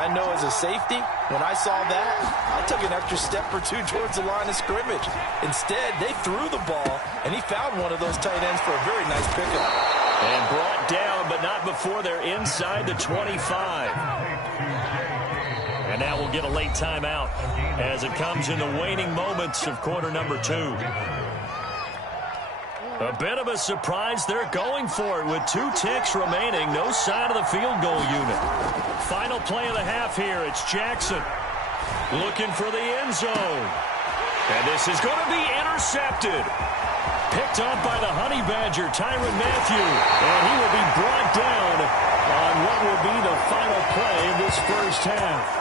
I know as a safety, when I saw that, I took an extra step or two towards the line of scrimmage. Instead, they threw the ball, and he found one of those tight ends for a very nice pickup. And brought down, but not before they're inside the 25. And now we'll get a late timeout as it comes in the waning moments of quarter number 2. A bit of a surprise. They're going for it with 2 ticks remaining. No sign of the field goal unit. Final play of the half here. It's Jackson looking for the end zone. And this is going to be intercepted. Picked up by the Honey Badger, Tyrann Mathieu. And he will be brought down on what will be the final play of this first half.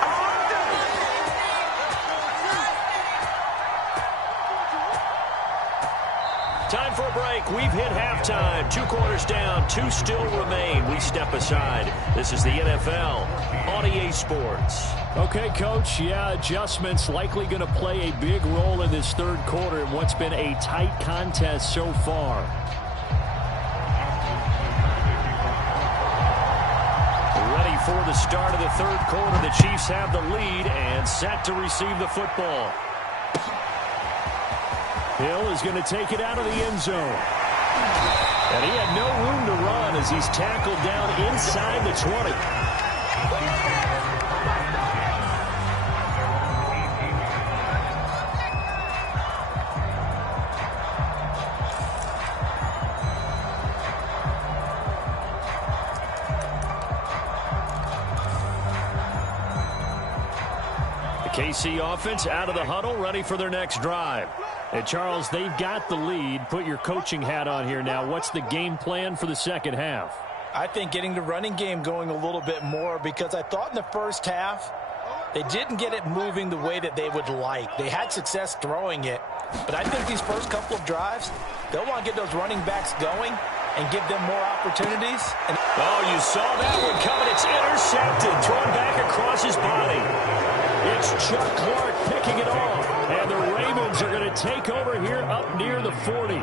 Time for a break. We've hit halftime. 2 quarters down. 2 still remain. We step aside. This is the NFL on EA Sports. Okay, Coach. Yeah, adjustments likely going to play a big role in this third quarter in what's been a tight contest so far. Ready for the start of the third quarter. The Chiefs have the lead and set to receive the football. Hill is going to take it out of the end zone. And he had no room to run as he's tackled down inside the 20. The KC offense out of the huddle, ready for their next drive. And, Charles, they've got the lead. Put your coaching hat on here now. What's the game plan for the second half? I think getting the running game going a little bit more, because I thought in the first half they didn't get it moving the way that they would like. They had success throwing it, but I think these first couple of drives, they'll want to get those running backs going and give them more opportunities. Oh, you saw that one coming. It's intercepted, thrown back across his body. It's Chuck Clark picking it off. And the Ravens are going to take over here up near the 40.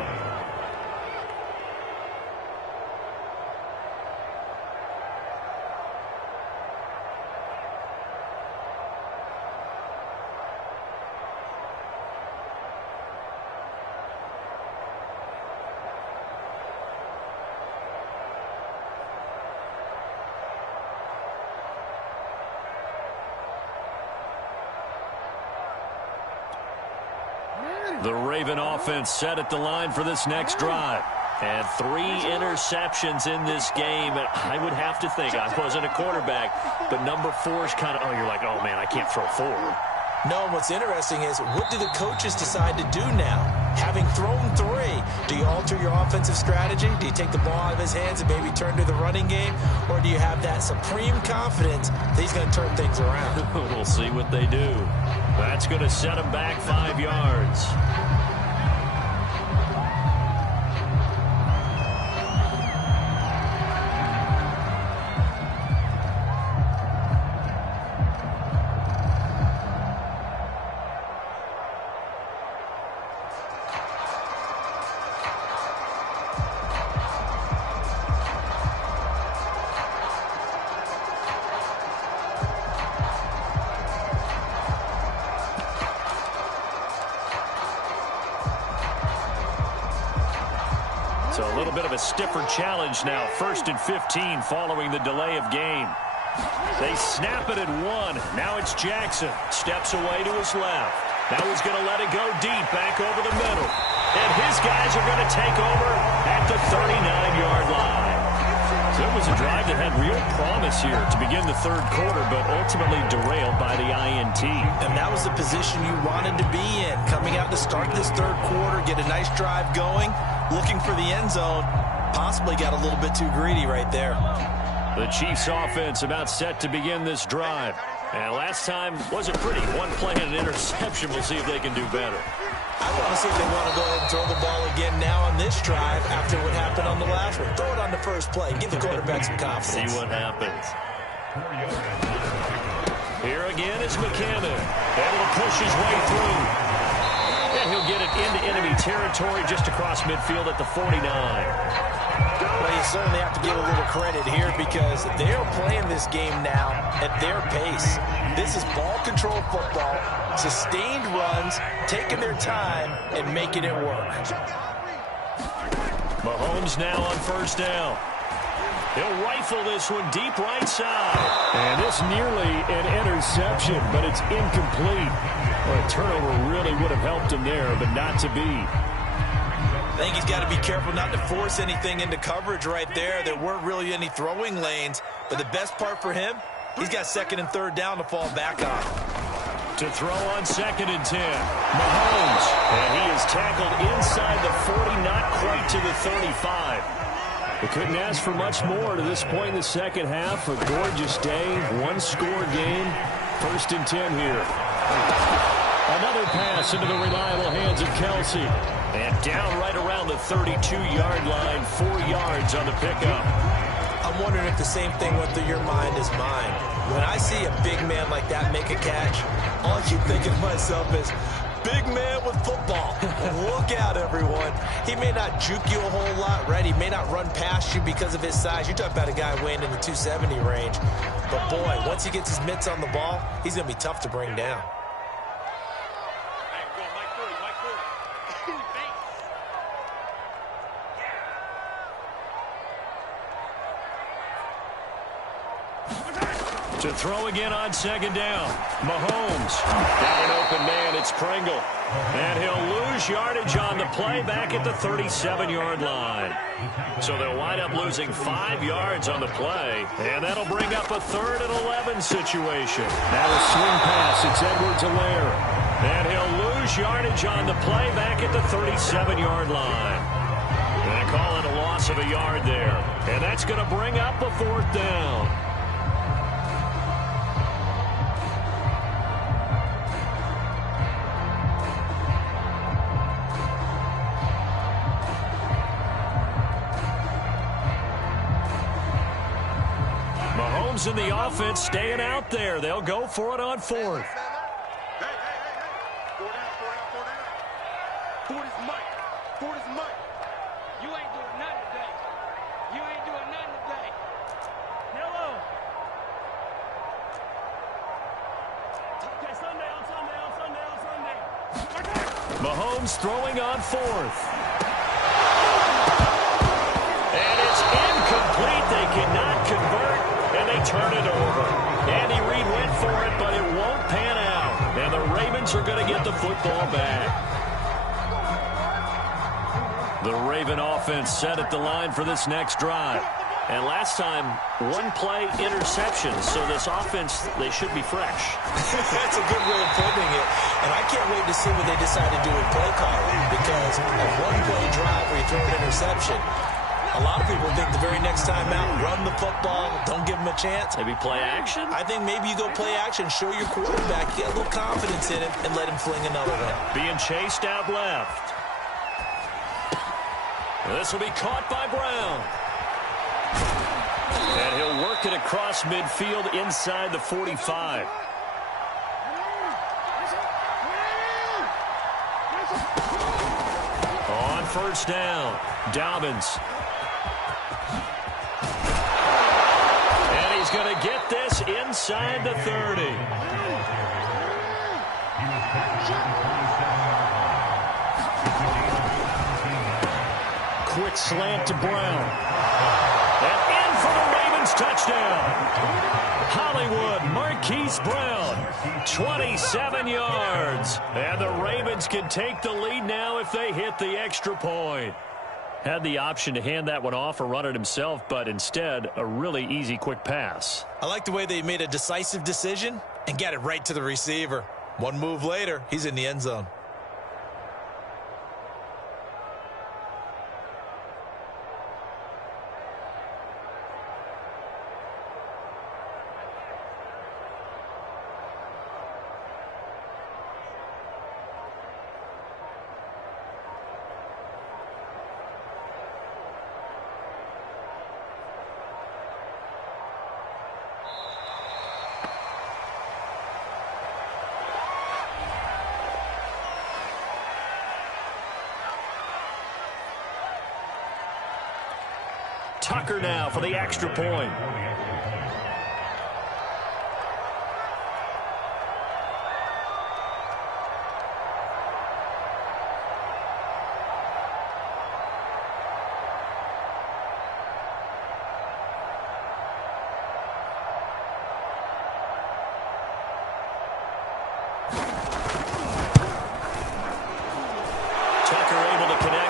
The Raven offense set at the line for this next drive. And 3 interceptions in this game. I would have to think, I wasn't a quarterback, but number 4 is kind of, oh, you're like, oh, man, I can't throw 4. No, and what's interesting is, what do the coaches decide to do now? Having thrown 3, do you alter your offensive strategy? Do you take the ball out of his hands and maybe turn to the running game? Or do you have that supreme confidence that he's going to turn things around? We'll see what they do. That's going to set him back 5 yards. So a little bit of a stiffer challenge now. 1st and 15 following the delay of game. They snap it at 1. Now it's Jackson. Steps away to his left. Now he's going to let it go deep back over the middle. And his guys are going to take over at the 39-yard line. So it was a drive that had real promise here to begin the third quarter, but ultimately derailed by the INT. And that was the position you wanted to be in. Coming out to start this third quarter, get a nice drive going, looking for the end zone. Possibly got a little bit too greedy right there. The Chiefs offense about set to begin this drive. And last time wasn't pretty. 1 play and an interception. We'll see if they can do better. I want to see if they want to go ahead and throw the ball again now on this drive after what happened on the last one. Throw it on the first play. Give the quarterback some confidence. See what happens. Here again is McCammon. Able to push his way through. And he'll get it into enemy territory just across midfield at the 49. Well, you certainly have to give a little credit here because they're playing this game now at their pace. This is ball control football, sustained runs, taking their time and making it work. Mahomes now on first down. He'll rifle this one deep right side. And this nearly an interception, but it's incomplete. Well, a turnover really would have helped him there, but not to be. I think he's got to be careful not to force anything into coverage right there. There weren't really any throwing lanes, but the best part for him, he's got second and third down to fall back on. To throw on 2nd and 10. Mahomes. And he is tackled inside the 40, not quite to the 35. We couldn't ask for much more to this point in the second half. A gorgeous day, one-score game. 1st and 10 here. Another pass into the reliable hands of Kelsey. And down right around the 32-yard line, 4 yards on the pickup. I'm wondering if the same thing went through your mind as mine. When I see a big man like that make a catch, all I keep thinking to myself is, big man with football. Look out, everyone. He may not juke you a whole lot, right? He may not run past you because of his size. You talk about a guy weighing in the 270 range. But, boy, once he gets his mitts on the ball, he's going to be tough to bring down. To throw again on 2nd down. Mahomes. Got an open man. It's Pringle. And he'll lose yardage on the play back at the 37-yard line. So they'll wind up losing 5 yards on the play. And that'll bring up a 3rd and 11 situation. Now a swing pass. It's Edwards-Helaire. And he'll lose yardage on the play back at the 37-yard line. And they call it a loss of a yard there. And that's going to bring up a 4th down. In the offense staying out there. They'll go for it on 4th. Hey. Four is Mike. You ain't doing nothing today. Hello. Okay, Sunday. Mahomes throwing on 4th. And it's incomplete. They cannot convert. And they turn it over. Andy Reid went for it, but it won't pan out. And the Ravens are going to get the football back. The Raven offense set at the line for this next drive. And last time, one-play interceptions. So this offense, they should be fresh. That's a good way of putting it. And I can't wait to see what they decide to do with play calling. Because a one-play drive where you throw an interception, a lot of people think the very next time out, run the football, don't give him a chance. Maybe play action? I think maybe you go play action, show your quarterback, get a little confidence in him, and let him fling another one. Being chased out left. This will be caught by Brown. And he'll work it across midfield inside the 45. On first down, Dobbins. And he's going to get this inside the 30. Quick slant to Brown. And in for the Ravens touchdown. Hollywood Marquise Brown, 27 yards. And the Ravens can take the lead now if they hit the extra point. Had the option to hand that one off or run it himself, but instead, a really easy quick pass. I like the way they made a decisive decision and got it right to the receiver. One move later, he's in the end zone. Tucker now for the extra point.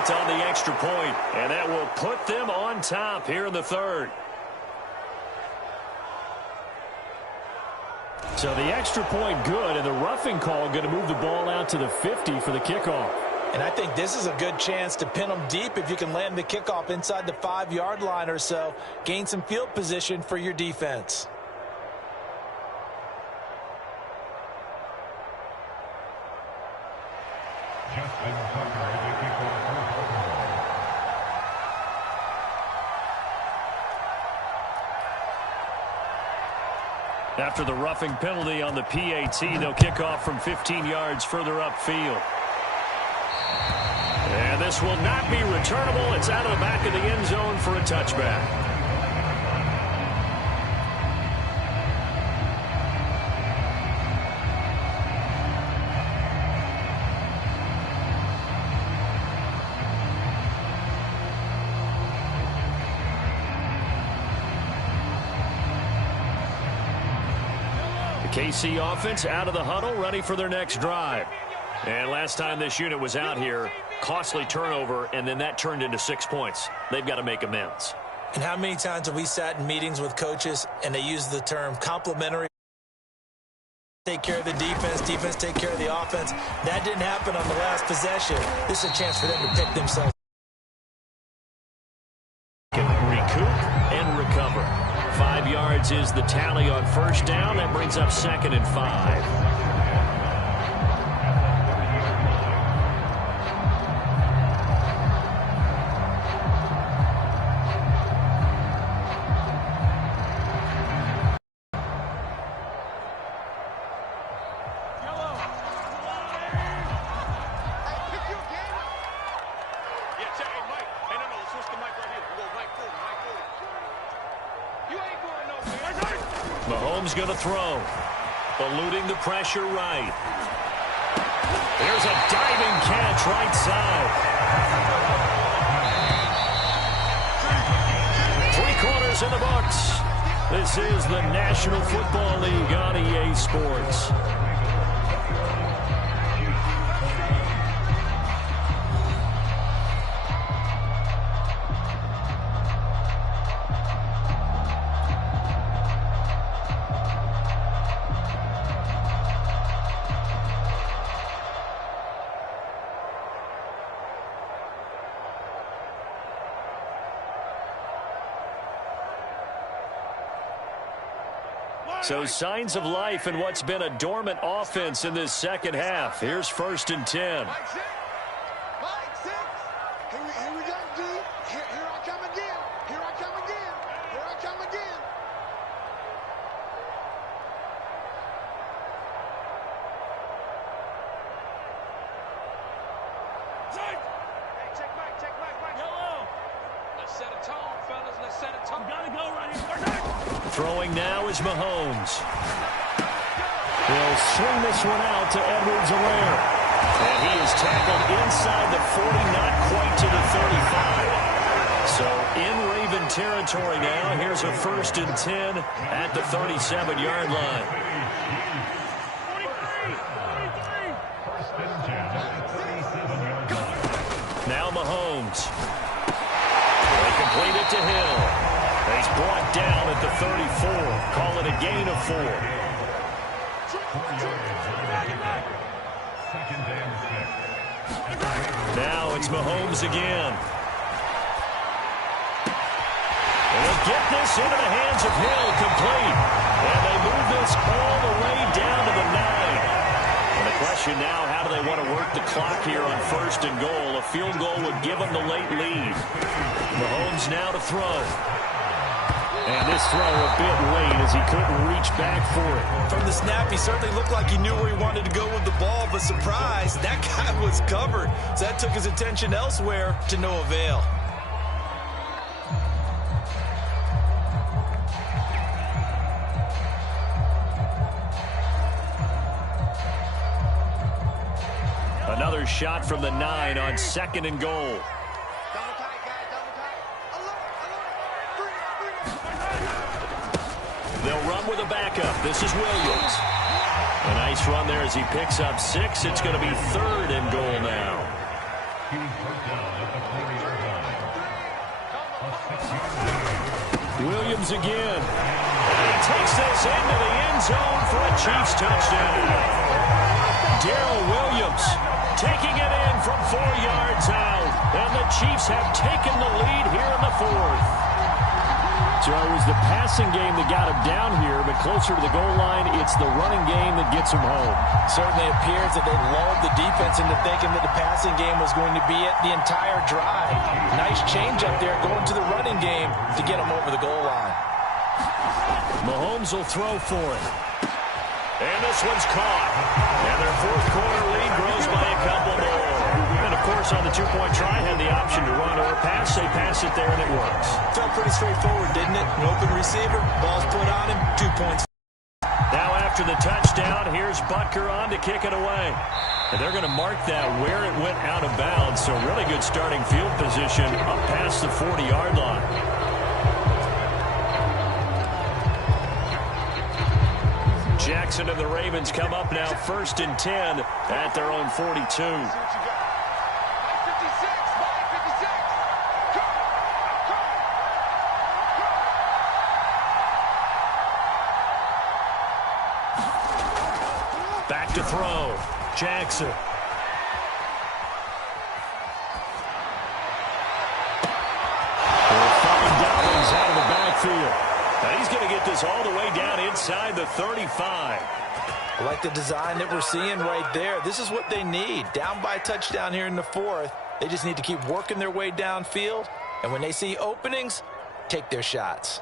On the extra point, and that will put them on top here in the third. So the extra point good, and the roughing call going to move the ball out to the 50 for the kickoff. And I think this is a good chance to pin them deep if you can land the kickoff inside the 5-yard line or so. Gain some field position for your defense. After the roughing penalty on the PAT, they'll kick off from 15 yards further upfield. And this will not be returnable. It's out of the back of the end zone for a touchback. KC offense out of the huddle, ready for their next drive. And last time this unit was out here, costly turnover, and then that turned into 6 points. They've got to make amends. And how many times have we sat in meetings with coaches and they use the term complementary? Take care of the defense, defense take care of the offense. That didn't happen on the last possession. This is a chance for them to pick themselves. Can recoup and recover. 5 yards is the tally on first down. That brings up 2nd and 5. Mahomes going to throw. Eluding the pressure right. There's a diving catch right side. 3 quarters in the books. This is the National Football League on EA Sports. So signs of life in what's been a dormant offense in this second half. Here's 1st and 10. Mike 6. Here we go, dude. Here I come again. Here I come again. Here I come again. Hey, check Mike. Yellow. Let's set a tone, fellas. Let's set a tone. We gotta go right here. Throwing now is Mahomes. He'll swing this one out to Edwards-Helaire. And he is tackled inside the 40, not quite to the 35. So in Raven territory now. Here's a 1st and 10 at the 37-yard line. Now Mahomes. They complete it to Hill. He's brought down at the 34. Call it a gain of 4. Now it's Mahomes again. And they'll get this into the hands of Hill, complete. And they move this all the way down to the 9. And the question now, how do they want to work the clock here on 1st and goal? A field goal would give them the late lead. Mahomes now to throw. And this throw a bit late as he couldn't reach back for it. From the snap, he certainly looked like he knew where he wanted to go with the ball, but surprise, that guy was covered. So that took his attention elsewhere to no avail. shot from the 9 on 2nd and goal. They'll run with a backup. This is Williams. A nice run there as he picks up 6. It's going to be 3rd and goal now. Williams again. And he takes this into the end zone for a Chiefs touchdown. Darrell Williams taking it in from 4 yards out. And the Chiefs have taken the lead here in the 4th. So it was the passing game that got him down here, but closer to the goal line, it's the running game that gets him home. Certainly appears that they lulled the defense into thinking that the passing game was going to be it the entire drive. Nice change up there going to the running game to get him over the goal line. Mahomes will throw for it. And this one's caught. And their 4th quarter lead grows by a couple more. And, of course, on the 2-point try, had the option to run or pass. They pass it there, and it works. Felt pretty straightforward, didn't it? An open receiver, ball's put on him, 2 points. Now after the touchdown, here's Butker on to kick it away. And they're going to mark that where it went out of bounds. So really good starting field position up past the 40-yard line. Jackson and the Ravens come up now 1st and 10 at their own 42. Back to throw. Jackson. They'll find Dobbins out of the backfield. Now he's going to get this all the way down inside the 35. I like the design that we're seeing right there. This is what they need. Down by a touchdown here in the 4th. They just need to keep working their way downfield. And when they see openings, take their shots.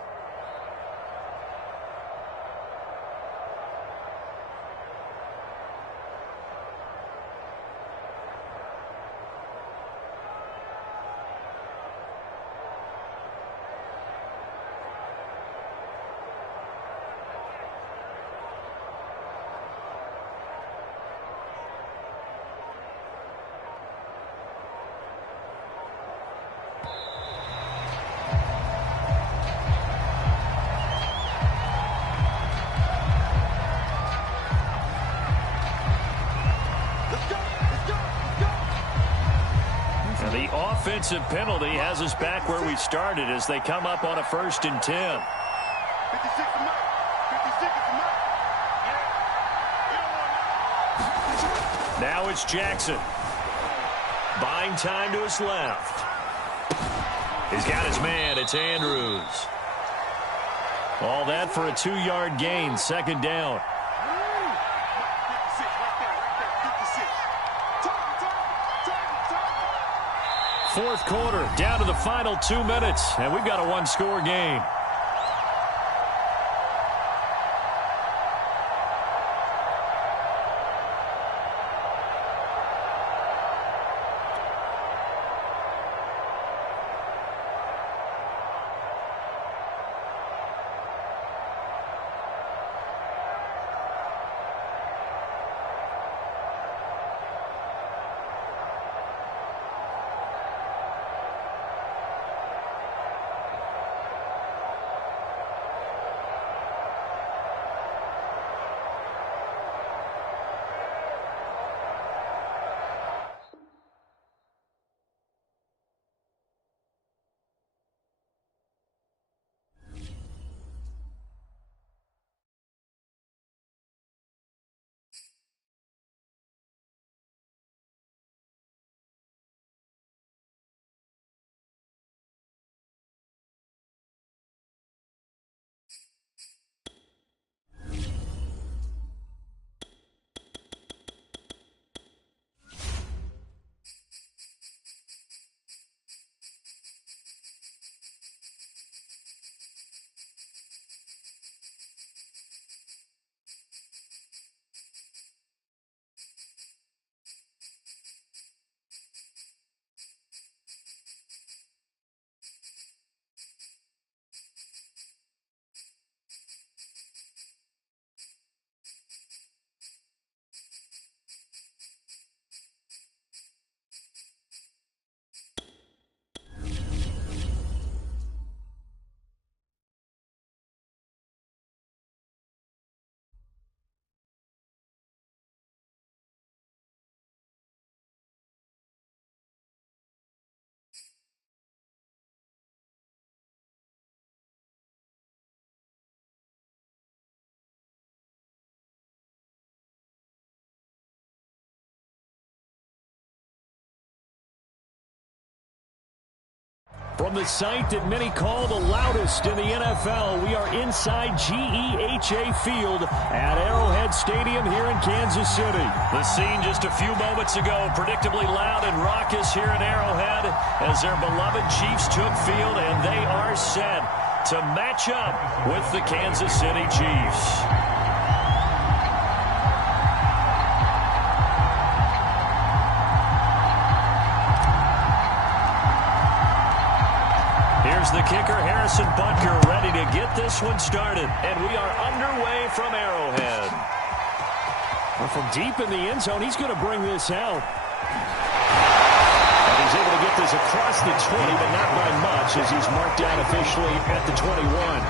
The offensive penalty has us back where we started as they come up on a 1st and 10. Now it's Jackson. Buying time to his left. He's got his man. It's Andrews. All that for a 2-yard gain. 2nd down. Fourth quarter, down to the final 2 minutes, and we've got a 1-score game. From the site that many call the loudest in the NFL, we are inside GEHA Field at Arrowhead Stadium here in Kansas City. The scene just a few moments ago, predictably loud and raucous here at Arrowhead as their beloved Chiefs took field, and they are set to match up with the Kansas City Chiefs. Here's the kicker, Harrison Butker, ready to get this one started. And we are underway from Arrowhead. Well, from deep in the end zone, he's going to bring this out. And he's able to get this across the 20, but not by much as he's marked down officially at the 21.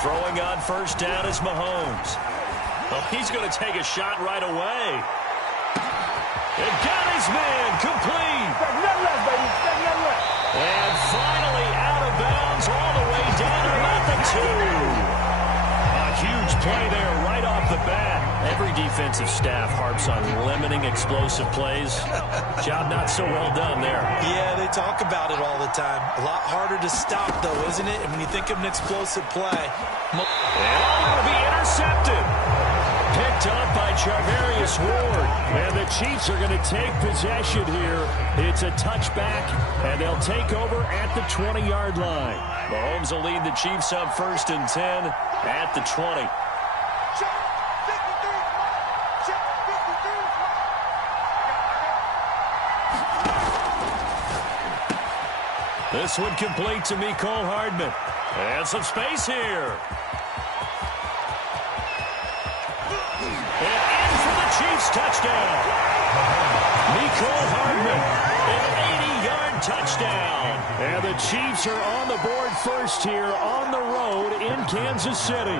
Throwing on first down is Mahomes. Well, he's going to take a shot right away. And got his man complete. And finally out of bounds all the way down about the 2. A huge play there right off the bat. Every defensive staff harps on limiting explosive plays. Job not so well done there. Yeah, they talk about it all the time. A lot harder to stop, though, isn't it? And when you think of an explosive play. And it'll be intercepted. Picked up by Charvarius Ward. And the Chiefs are going to take possession here. It's a touchback, and they'll take over at the 20-yard line. Mahomes will lead the Chiefs up 1st and 10 at the 20. This one complete to Mecole Hardman. And some space here. And in for the Chiefs touchdown. Mecole Hardman, an 80-yard touchdown. And the Chiefs are on the board first here on the road in Kansas City.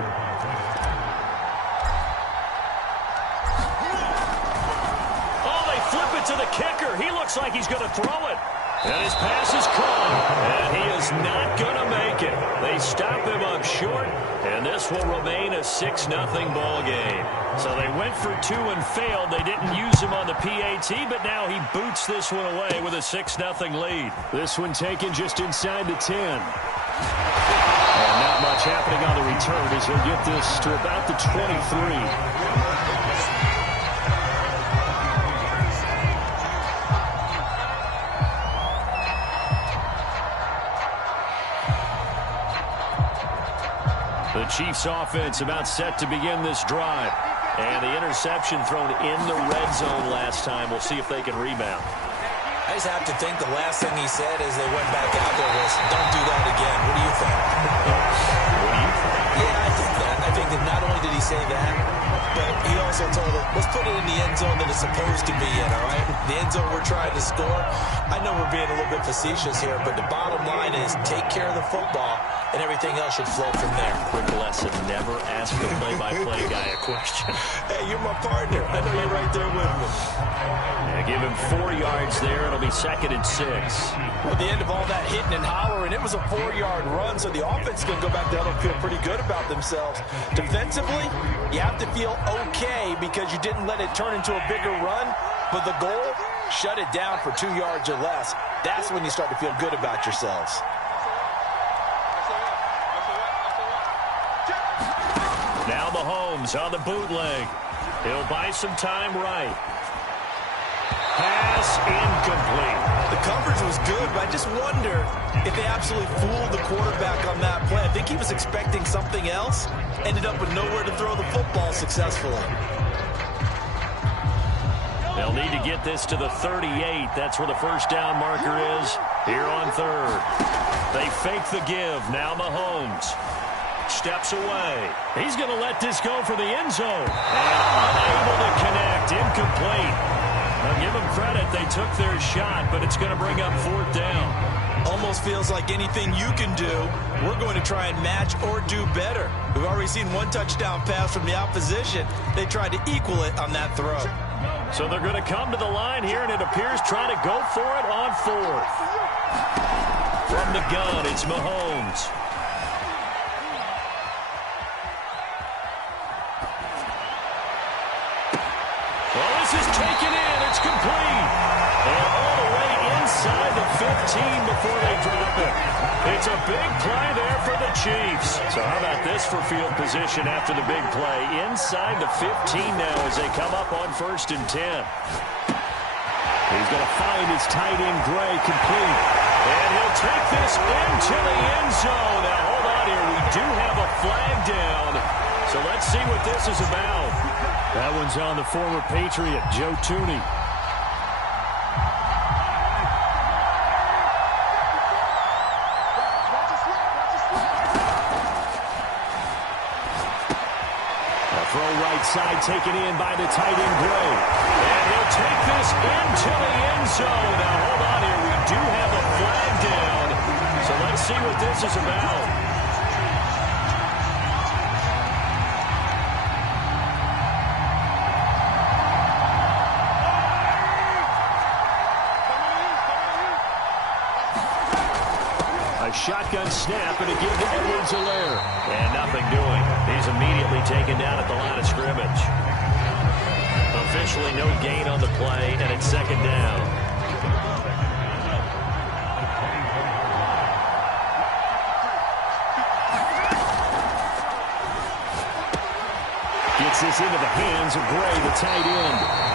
Oh, they flip it to the kicker. He looks like he's going to throw it. And his pass is caught, and he is not going to make it. They stop him up short, and this will remain a 6-0 ball game. So they went for 2 and failed. They didn't use him on the PAT, but now he boots this one away with a 6-0 lead. This one taken just inside the 10. And not much happening on the return as he'll get this to about the 23. The Chiefs offense about set to begin this drive. And the interception thrown in the red zone last time. We'll see if they can rebound. I just have to think the last thing he said as they went back out there was, don't do that again. What do you think? What do you think? Yeah, I think that. I think that not only did he say that, but he also told them, let's put it in the end zone that it's supposed to be in, all right? The end zone we're trying to score. I know we're being a little bit facetious here, but the bottom line is take care of the football, and everything else should flow from there. Quick lesson, never ask the play-by-play guy a question. Hey, you're my partner. I know you're right there with me. Yeah, give him 4 yards there. It'll be 2nd and 6. At the end of all that hitting and hollering, it was a 4-yard run, so the offense is going to go back down and feel pretty good about themselves. Defensively, you have to feel okay because you didn't let it turn into a bigger run, but the goal, shut it down for 2 yards or less. That's when you start to feel good about yourselves. Now Mahomes on the bootleg. He'll buy some time right. Pass incomplete. The coverage was good, but I just wonder if they absolutely fooled the quarterback on that play. I think he was expecting something else. Ended up with nowhere to throw the football successfully. They'll need to get this to the 38. That's where the first down marker is here on 3rd. They fake the give. Now Mahomes steps away. He's going to let this go for the end zone. And unable to connect. Incomplete. Now give them credit. They took their shot, but it's going to bring up 4th down. Almost feels like anything you can do, we're going to try and match or do better. We've already seen one touchdown pass from the opposition. They tried to equal it on that throw. So they're going to come to the line here, and it appears trying to go for it on fourth. From the gun, it's Mahomes. Well, this is taken in. It's complete. And all the way inside the 15 before they drop it. It's a big play there for the Chiefs. So how about this for field position after the big play? Inside the 15 now as they come up on 1st and 10. He's going to find his tight end, Gray, complete. And he'll take this into the end zone. Now, hold on here. We do have a flag down. So let's see what this is about. That one's on the former Patriot, Joe Thuney. Throw right side taken in by the tight end, Gray. And he'll take this into the end zone. Now, hold on here. We do have a flag down. So let's see what this is about. A shotgun snap, and a give to Edwards-Helaire. And nothing doing. He's immediately taken down at the line of scrimmage. Officially no gain on the play, and it's 2nd down. Gets this into the hands of Gray, the tight end.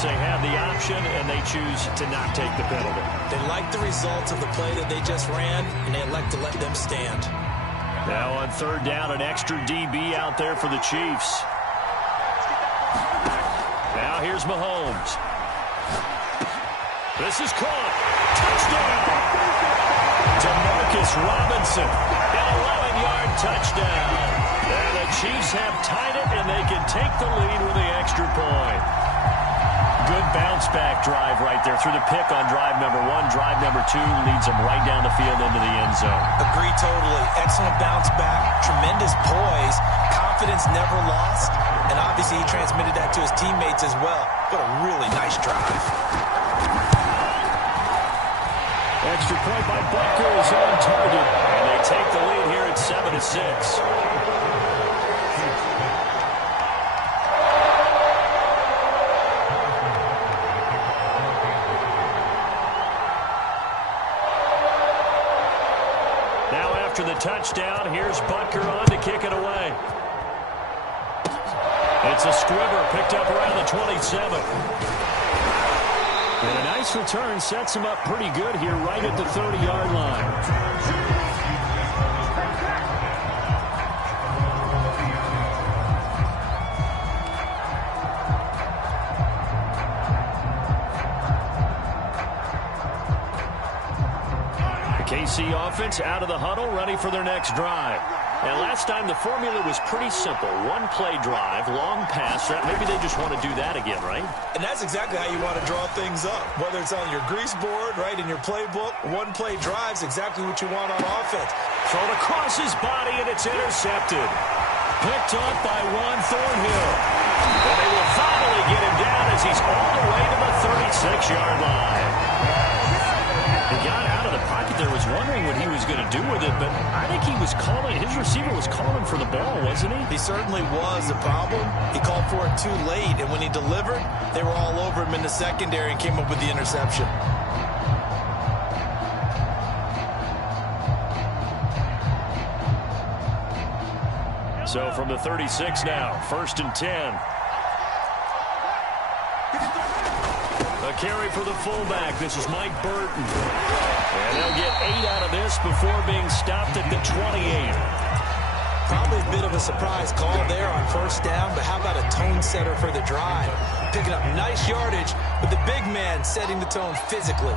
They have the option, and they choose to not take the penalty. They like the results of the play that they just ran, and they elect to let them stand. Now on 3rd down, an extra DB out there for the Chiefs. Now here's Mahomes. This is caught. Touchdown! DeMarcus Robinson, an 11-yard touchdown. And the Chiefs have tied it, and they can take the lead with the extra point. Good bounce-back drive right there through the pick on drive number 1. Drive number 2 leads them right down the field into the end zone. Agree totally. Excellent bounce back. Tremendous poise. Confidence never lost. And obviously he transmitted that to his teammates as well. What a really nice drive. Extra point by Butker is on target. And they take the lead here at 7-6. After the touchdown, here's Butker on to kick it away. It's a squibber picked up around the 27. And a nice return sets him up pretty good here right at the 30-yard line. KC offense out of the huddle, ready for their next drive. And last time the formula was pretty simple. One play drive, long pass. Maybe they just want to do that again, right? And that's exactly how you want to draw things up. Whether it's on your grease board, right, in your playbook, one play drive's exactly what you want on offense. Thrown across his body, and it's intercepted. Picked off by Juan Thornhill. And they will finally get him down as he's all the way to the 36-yard line. He got out of the pocket there, was wondering what he was going to do with it, but I think he was calling, his receiver was calling for the ball, wasn't he? He certainly was. The problem, he called for it too late, and when he delivered, they were all over him in the secondary and came up with the interception. So from the 36 now, 1st and 10. A carry for the fullback. This is Mike Burton. And they'll get 8 out of this before being stopped at the 28. Probably a bit of a surprise call there on 1st down, but how about a tone setter for the drive? Picking up nice yardage with the big man setting the tone physically.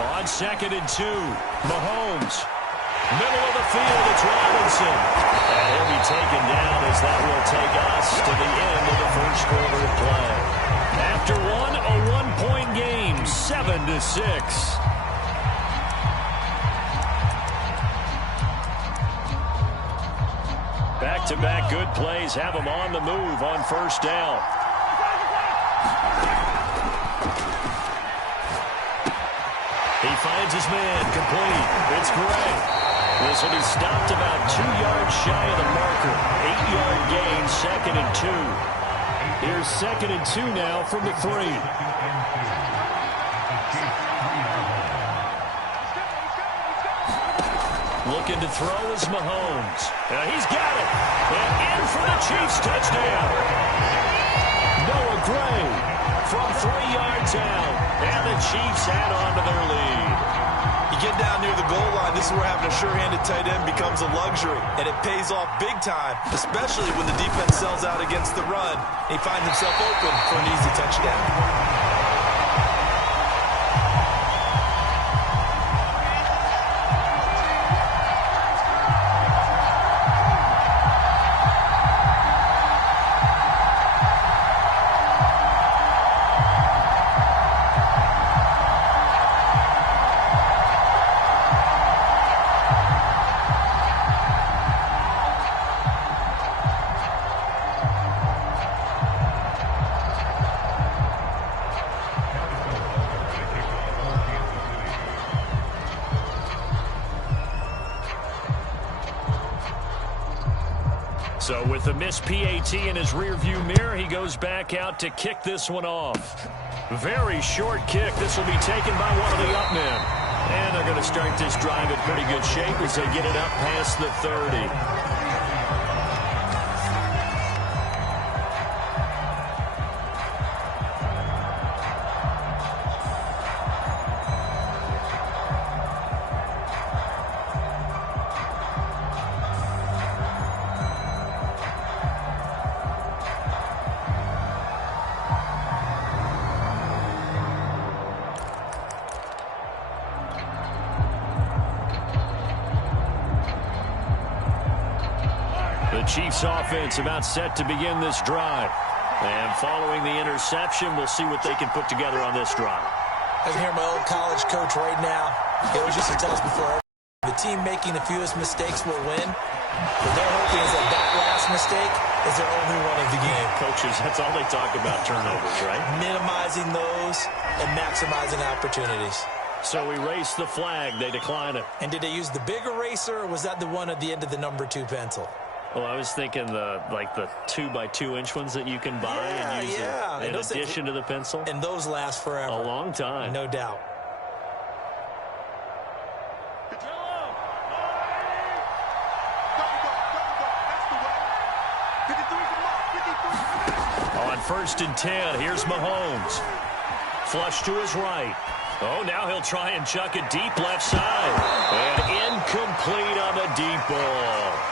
On 2nd and 2, Mahomes. Middle of the field, it's Robinson. And he'll be taken down as that will take us to the end of the 1st quarter of play. After one, a 1-point 7-6. Back-to-back good plays have him on the move on first down. He finds his man complete. It's Gray. This will be stopped about 2 yards shy of the marker. 8-yard gain, 2nd and 2. Here's 2nd and 2 now from the 3. Looking to throw is Mahomes. He's got it. And in for the Chiefs touchdown. Noah Gray from 3 yards out. And the Chiefs add on to their lead. You get down near the goal line, this is where having a sure-handed tight end becomes a luxury. And it pays off big time, especially when the defense sells out against the run. He finds himself open for an easy touchdown. So with the missed PAT in his rearview mirror, he goes back out to kick this one off. Very short kick. This will be taken by one of the up men. And they're going to start this drive in pretty good shape as they get it up past the 30. The Chiefs offense about set to begin this drive. And following the interception, we'll see what they can put together on this drive. I can hear my old college coach right now. He always used to tell us before, the team making the fewest mistakes will win. What they're hoping is that last mistake is their only one of the game. Coaches, that's all they talk about, turnovers, right? Minimizing those and maximizing opportunities. So we race the flag. They decline it. And did they use the big eraser, or was that the one at the end of the number 2 pencil? Well, I was thinking the 2x2-inch ones that you can buy and use in addition to the pencil. And those last forever. A long time. No doubt. On 1st and 10, here's Mahomes. Flush to his right. Oh, now he'll try and chuck it deep left side. And incomplete on the deep ball.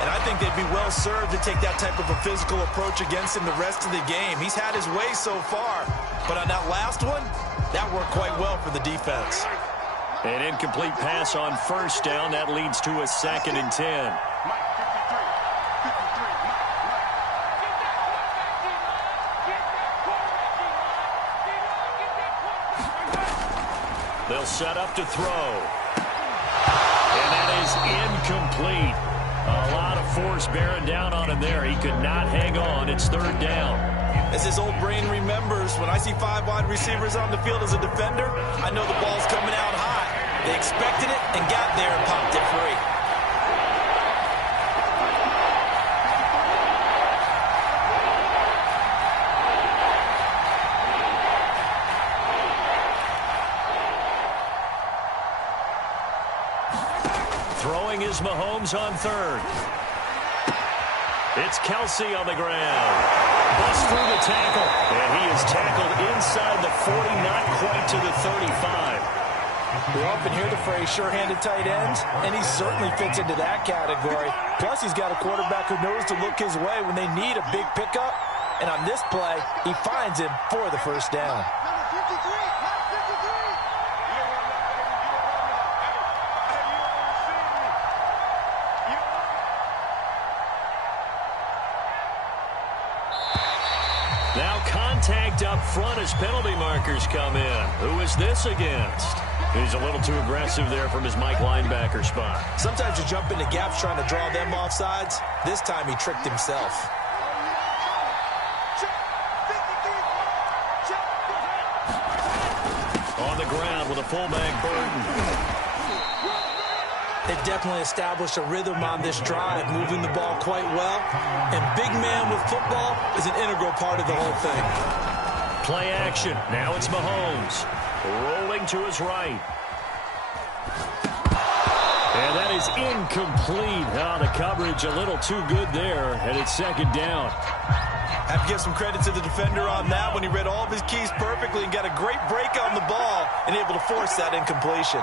And I think they'd be well served to take that type of a physical approach against him the rest of the game. He's had his way so far. But on that last one, that worked quite well for the defense. An incomplete pass on 1st down. That leads to a 2nd and 10. They'll set up to throw. And that is incomplete. A lot of force bearing down on him there. He could not hang on. It's 3rd down. As his old brain remembers, when I see 5 wide receivers on the field as a defender, I know the ball's coming out high. They expected it and got there and popped it free. Throwing is Mahomes on 3rd. It's Kelsey on the ground. Busts through the tackle. And he is tackled inside the 40, not quite to the 35. We often hear the phrase sure-handed tight ends, and he certainly fits into that category. Plus, he's got a quarterback who knows to look his way when they need a big pickup. And on this play, he finds him for the 1st down. Now contact up front as penalty markers come in. Who is this against? He's a little too aggressive there from his Mike linebacker spot. Sometimes you jump into gaps trying to draw them off sides. This time he tricked himself. On the ground with a fullback Burton. They've definitely established a rhythm on this drive, moving the ball quite well. And big man with football is an integral part of the whole thing. Play action. Now it's Mahomes. Rolling to his right. And that is incomplete. Oh, the coverage a little too good there, and it's second down. Have to give some credit to the defender on that when he read all of his keys perfectly and got a great break on the ball and able to force that incompletion.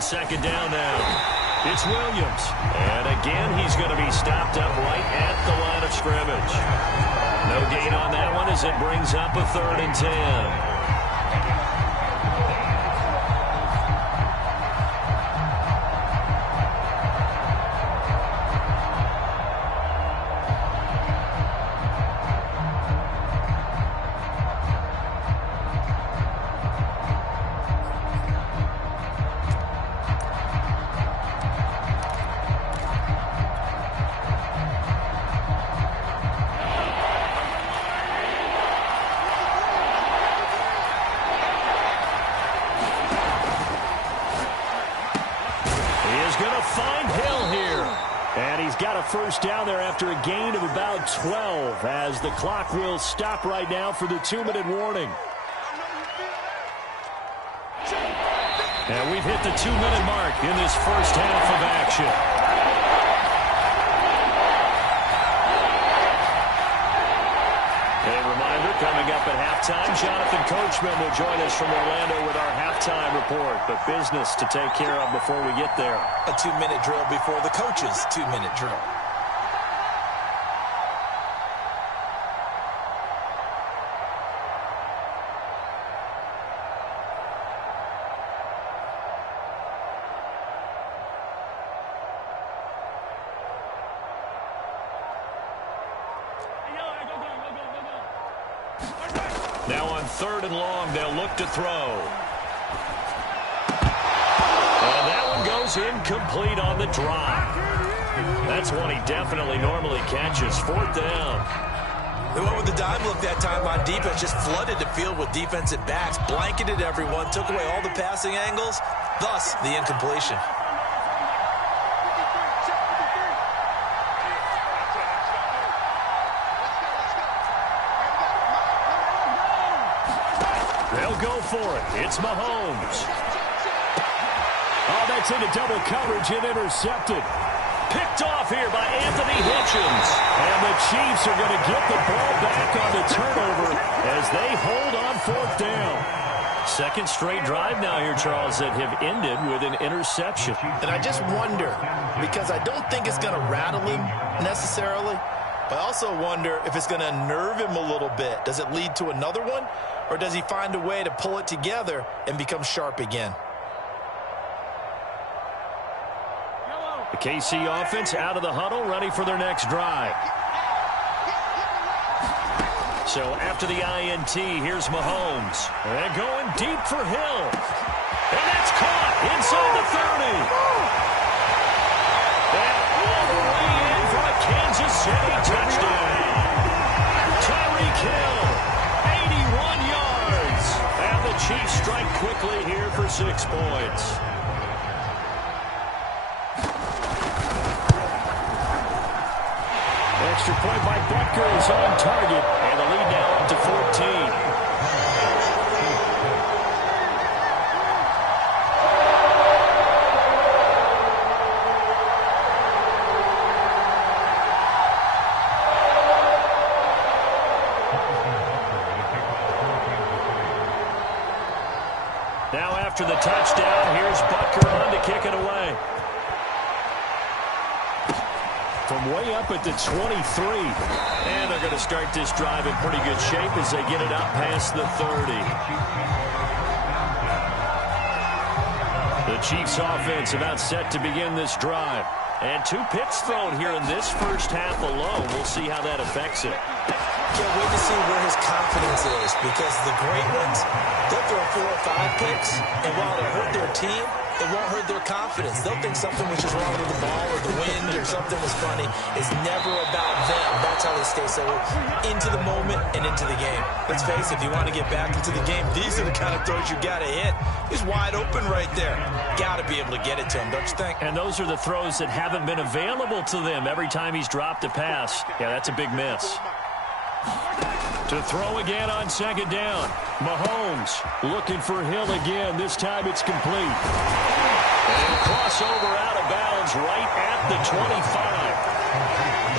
Second down now. It's Williams. And again, he's going to be stopped up right at the line of scrimmage. No gain on that one as it brings up a 3rd and 10. First down there after a gain of about 12 as the clock will stop right now for the 2-minute warning. And we've hit the 2-minute mark in this first half of action. Coming up at halftime, Jonathan Coachman will join us from Orlando with our halftime report. But business to take care of before we get there. A 2-minute drill before the coach's 2-minute drill. Now on 3rd and long, they'll look to throw. And that one goes incomplete on the drop. That's one he definitely normally catches. 4th down. They went with the dime look that time on defense, just flooded the field with defensive backs, blanketed everyone, took away all the passing angles, thus the incompletion. They'll go for it. It's Mahomes. Oh, that's into double coverage and intercepted. Picked off here by Anthony Hitchens. And the Chiefs are going to get the ball back on the turnover as they hold on 4th down. Second straight drive now here, Charles, that have ended with an interception. And I just wonder, because I don't think it's going to rattle him necessarily, but I also wonder if it's going to unnerve him a little bit. Does it lead to another one? Or does he find a way to pull it together and become sharp again? The KC offense out of the huddle, ready for their next drive. So after the INT, here's Mahomes. And going deep for Hill. And that's caught inside the 30. And all the way in for a Kansas City touchdown. Tyreek Hill, 81 yards. And the Chiefs strike quickly here for 6 points. Extra point by Butker is on target, and the lead now up to 14. Now after the touchdown, here's Butker on to kick it away. From from way up at the 23. And they're going to start this drive in pretty good shape as they get it out past the 30. The Chiefs offense about set to begin this drive. And 2 picks thrown here in this first half alone. We'll see how that affects it. Can't wait to see where his confidence is, because the great ones, they'll throw 4 or 5 picks, and while it'll hurt their team, it won't hurt their confidence. They'll think something was just wrong with the ball or the wind or something was funny. It's never about them. That's how they stay so into the moment and into the game. Let's face it, if you want to get back into the game, these are the kind of throws you got to hit. He's wide open right there. Got to be able to get it to him, don't you think? And those are the throws that haven't been available to them every time he's dropped a pass. Yeah, that's a big miss. To throw again on second down. Mahomes looking for Hill again. This time it's complete. And crossover out of bounds right at the 25.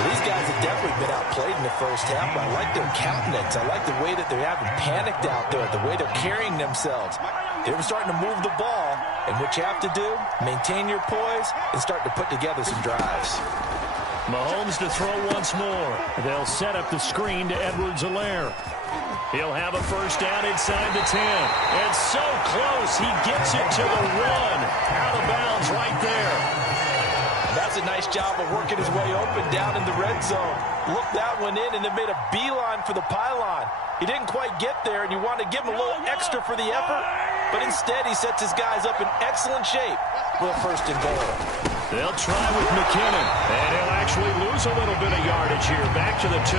These guys have definitely been outplayed in the first half. I like their countenance. I like the way that they're having panicked out there, the way they're carrying themselves. They're starting to move the ball, and what you have to do, maintain your poise and start to put together some drives. Mahomes to throw once more. They'll set up the screen to Edwards-Helaire. He'll have a first down inside the 10. And so close, he gets it to the 1. Out of bounds right there. That's a nice job of working his way open down in the red zone. Looked that one in and then made a beeline for the pylon. He didn't quite get there, and you want to give him a little extra for the effort. But instead, he sets his guys up in excellent shape for a first and goal. They'll try with McKinnon, and he'll actually lose a little bit of yardage here. Back to the 2.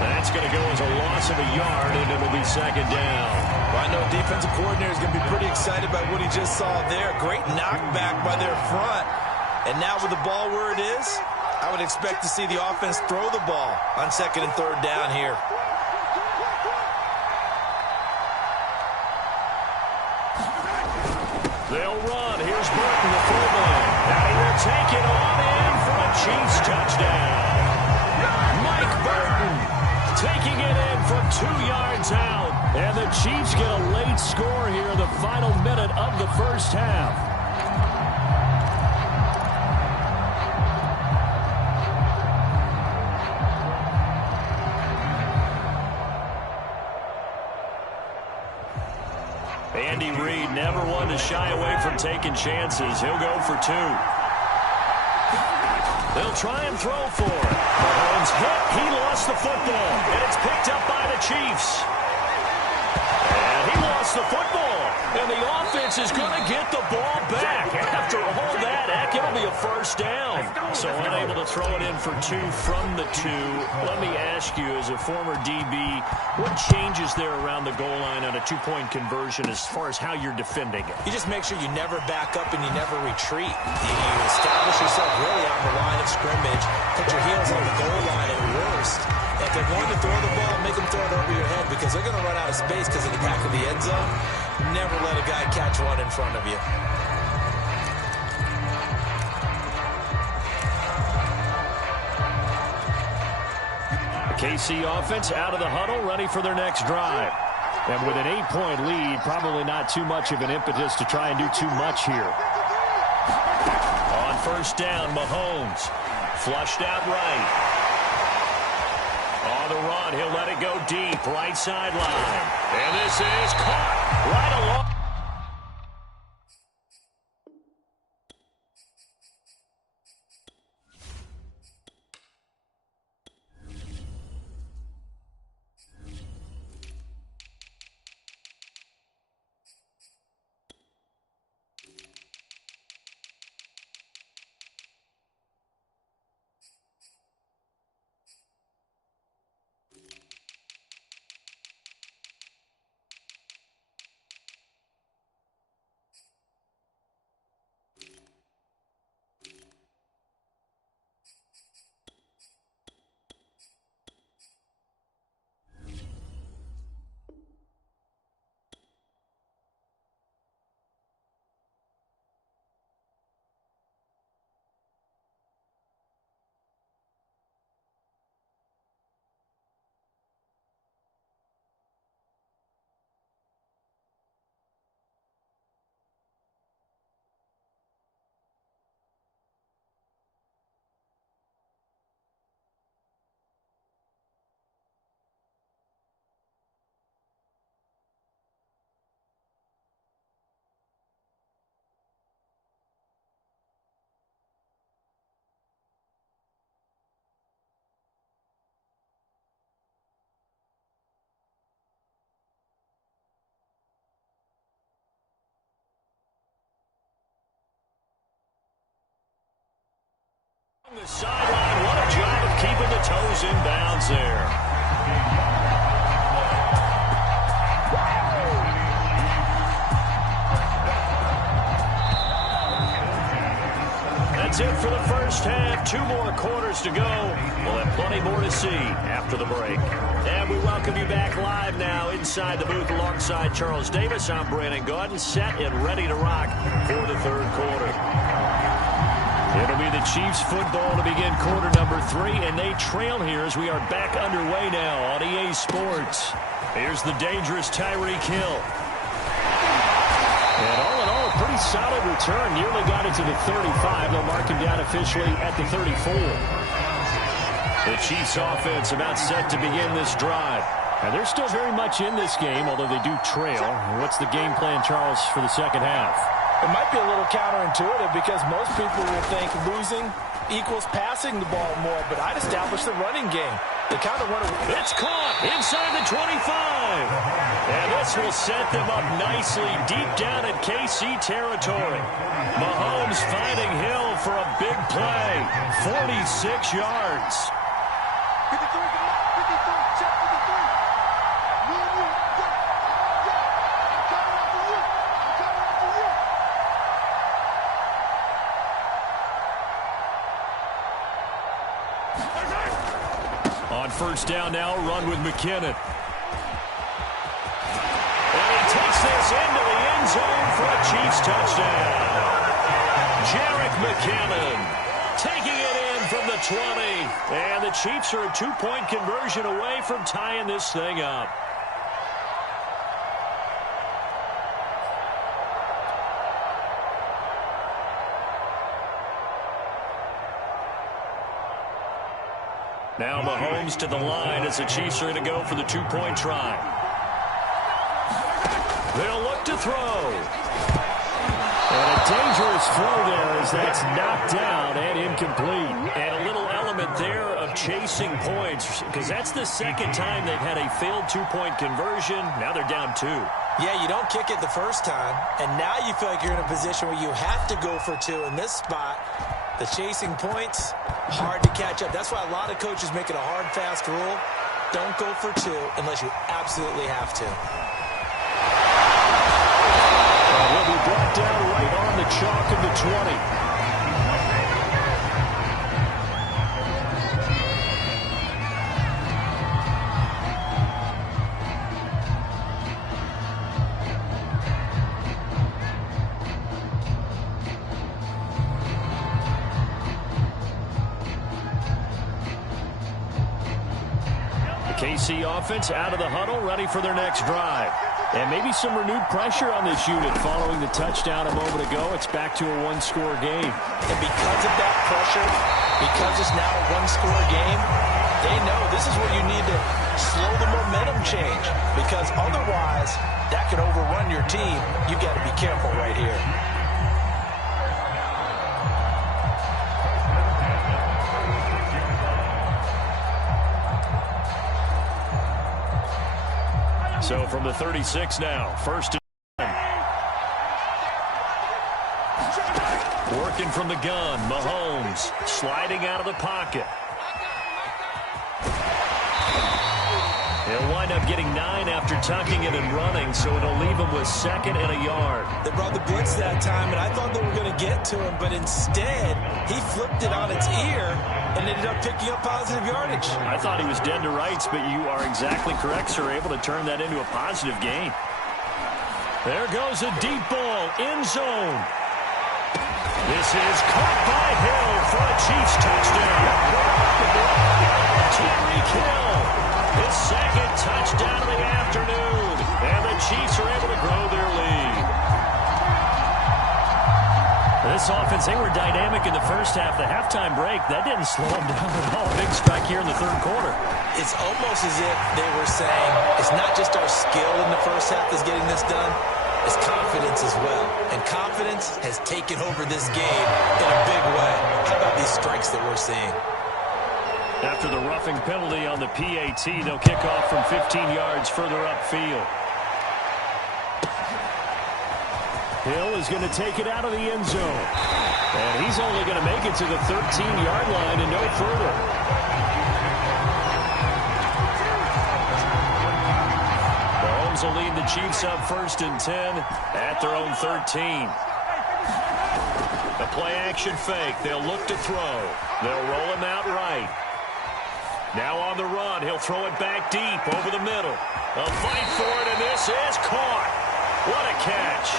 That's going to go as a loss of a yard, and it'll be second down. Well, I know defensive coordinator is going to be pretty excited about what he just saw there. Great knockback by their front. And now with the ball where it is, I would expect to see the offense throw the ball on second and third down here. They'll run. Here's Burton, the fullback. Now he will take it on in for a Chiefs touchdown. Mike Burton taking it in from 2 yards out. And the Chiefs get a late score here in the final minute of the first half. Andy Reid never one to shy away from taking chances. He'll go for 2. They'll try and throw for it. Mahomes hit. He lost the football. And it's picked up by the Chiefs. And he lost the football. And the offense is going to get the ball back. After all that, heck, it'll be a first down. So unable to throw it in for 2 from the 2. Let me ask you, as a former DB, what changes there around the goal line on a 2-point conversion as far as how you're defending it? You just make sure you never back up and you never retreat. You establish yourself really on the line of scrimmage, put your heels on the goal line at worst. If they're going to throw the ball, make them throw it over your head, because they're going to run out of space because of the back of the end zone. Never let a guy catch one in front of you. KC offense out of the huddle, ready for their next drive. And with an 8-point lead, probably not too much of an impetus to try and do too much here. On first down, Mahomes flushed out right. On the run, he'll let it go deep, right sideline. And this is caught right along. The sideline, what a job of keeping the toes in bounds there. That's it for the first half. 2 more quarters to go. We'll have plenty more to see after the break. And we welcome you back live now inside the booth alongside Charles Davis. I'm Brandon Gaudin, set and ready to rock for the third quarter. It'll be the Chiefs football to begin quarter number 3, and they trail here as we are back underway now on EA Sports. Here's the dangerous Tyreek Hill. And all in all, a pretty solid return. Nearly got it to the 35. They'll mark him down officially at the 34. The Chiefs offense about set to begin this drive. Now, they're still very much in this game, although they do trail. What's the game plan, Charles, for the second half? It might be a little counterintuitive because most people will think losing equals passing the ball more, but I'd establish the running game. They kind of want to... It's caught inside the 25. And this will set them up nicely deep down in KC territory. Mahomes finding Hill for a big play. 46 yards. 53, 53, check 53. On first down now, run with McKinnon. And he takes this into the end zone for a Chiefs touchdown. Jerick McKinnon taking it in from the 20. And the Chiefs are a 2-point conversion away from tying this thing up. Now Mahomes to the line as the Chiefs are going to go for the 2-point try. They'll look to throw. And a dangerous throw there as that's knocked down and incomplete. And a little element there of chasing points because that's the second time they've had a failed 2-point conversion. Now they're down 2. Yeah, you don't kick it the first time, and now you feel like you're in a position where you have to go for 2 in this spot. The chasing points, hard to catch up. That's why a lot of coaches make it a hard, fast rule. Don't go for 2 unless you absolutely have to. Will be brought down right on the chalk of the 20. KC offense out of the huddle, ready for their next drive. And maybe some renewed pressure on this unit following the touchdown a moment ago. It's back to a 1-score game. And because of that pressure, because it's now a 1-score game, they know this is where you need to slow the momentum change. Because otherwise, that could overrun your team. You got to be careful right here. So from the 36 now, first and 10. Working from the gun, Mahomes sliding out of the pocket. He'll wind up getting 9 after tucking it and running, so it'll leave him with 2nd and a yard. They brought the blitz that time, and I thought they were going to get to him, but instead, he flipped it on its ear and ended up picking up positive yardage. I thought he was dead to rights, but you are exactly correct, sir, able to turn that into a positive gain. There goes a deep ball, end zone. This is caught by Hill for a Chiefs touchdown. Tyreek Hill, his 2nd touchdown of the afternoon, and the Chiefs are able to grow their lead. This offense, they were dynamic in the first half. The halftime break, that didn't slow them down at all. Big strike here in the third quarter. It's almost as if they were saying, it's not just our skill in the first half that's getting this done, it's confidence as well. And confidence has taken over this game in a big way. How about these strikes that we're seeing? After the roughing penalty on the PAT, they'll kick off from 15 yards further upfield. Hill is going to take it out of the end zone. And he's only going to make it to the 13-yard line and no further. Mahomes will lead the Chiefs up 1st and 10 at their own 13. The play-action fake. They'll look to throw. They'll roll him out right. Now on the run. He'll throw it back deep over the middle. A fight for it, and this is caught. What a catch.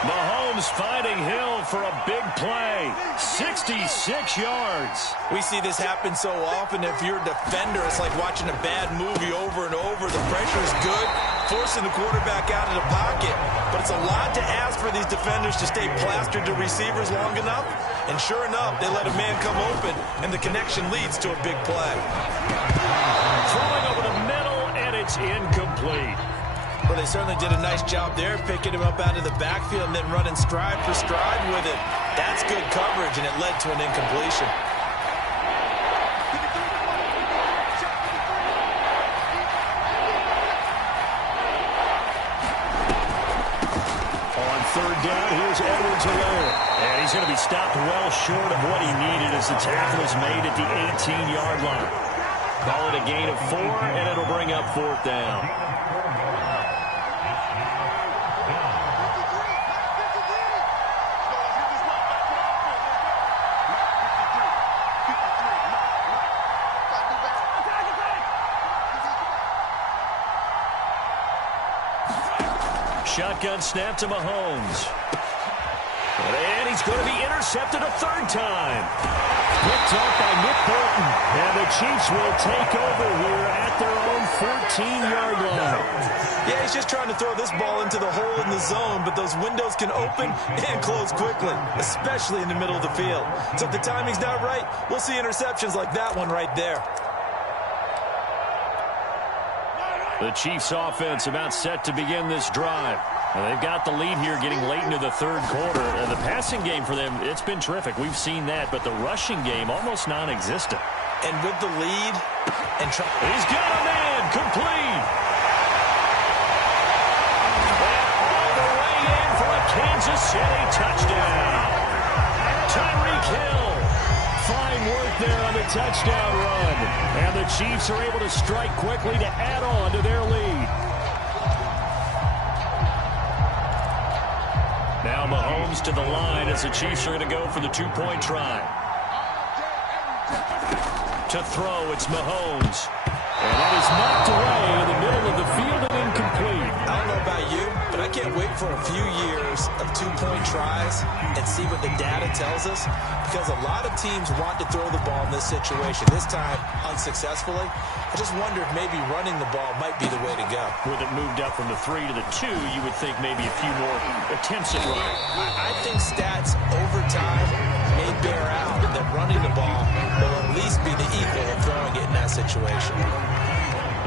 Mahomes finding Hill for a big play. 66 yards. We see this happen so often. If you're a defender, it's like watching a bad movie over and over. The pressure is good, forcing the quarterback out of the pocket. But it's a lot to ask for these defenders to stay plastered to receivers long enough. And sure enough, they let a man come open, and the connection leads to a big play. Throwing over the middle, and it's incomplete. Well, they certainly did a nice job there, picking him up out of the backfield and then running stride for stride with it. That's good coverage, and it led to an incompletion. On 3rd down, here's Edwards-Helaire. And he's going to be stopped well short of what he needed as the tackle is made at the 18-yard line. Call it a gain of 4, and it'll bring up 4th down. Shotgun snap to Mahomes. And he's going to be intercepted a 3rd time. Picked off by Nick Bolton. And the Chiefs will take over here at their own 14-yard line. Yeah, he's just trying to throw this ball into the hole in the zone, but those windows can open and close quickly, especially in the middle of the field. So if the timing's not right, we'll see interceptions like that one right there. The Chiefs offense about set to begin this drive. And they've got the lead here getting late into the 3rd quarter. And the passing game for them, it's been terrific. We've seen that. But the rushing game, almost non-existent. And with the lead, he's got a man complete. And all the way in for a Kansas City touchdown. Tyreek Hill. Fine work there on the touchdown run. And the Chiefs are able to strike quickly to add on to their lead. Now Mahomes to the line as the Chiefs are going to go for the 2-point try. To throw, it's Mahomes. And that is knocked away in the middle of the field and incomplete. I don't know about you, but I can't wait for a few years of 2-point tries and see what the data tells us, because a lot of teams want to throw the ball in this situation. This time, unsuccessfully. I just wonder if maybe running the ball might be the way to go. With it moved up from the 3 to the 2, you would think maybe a few more attempts at running. I think stats over time may bear out that running the ball will at least be the equal of throwing it in that situation.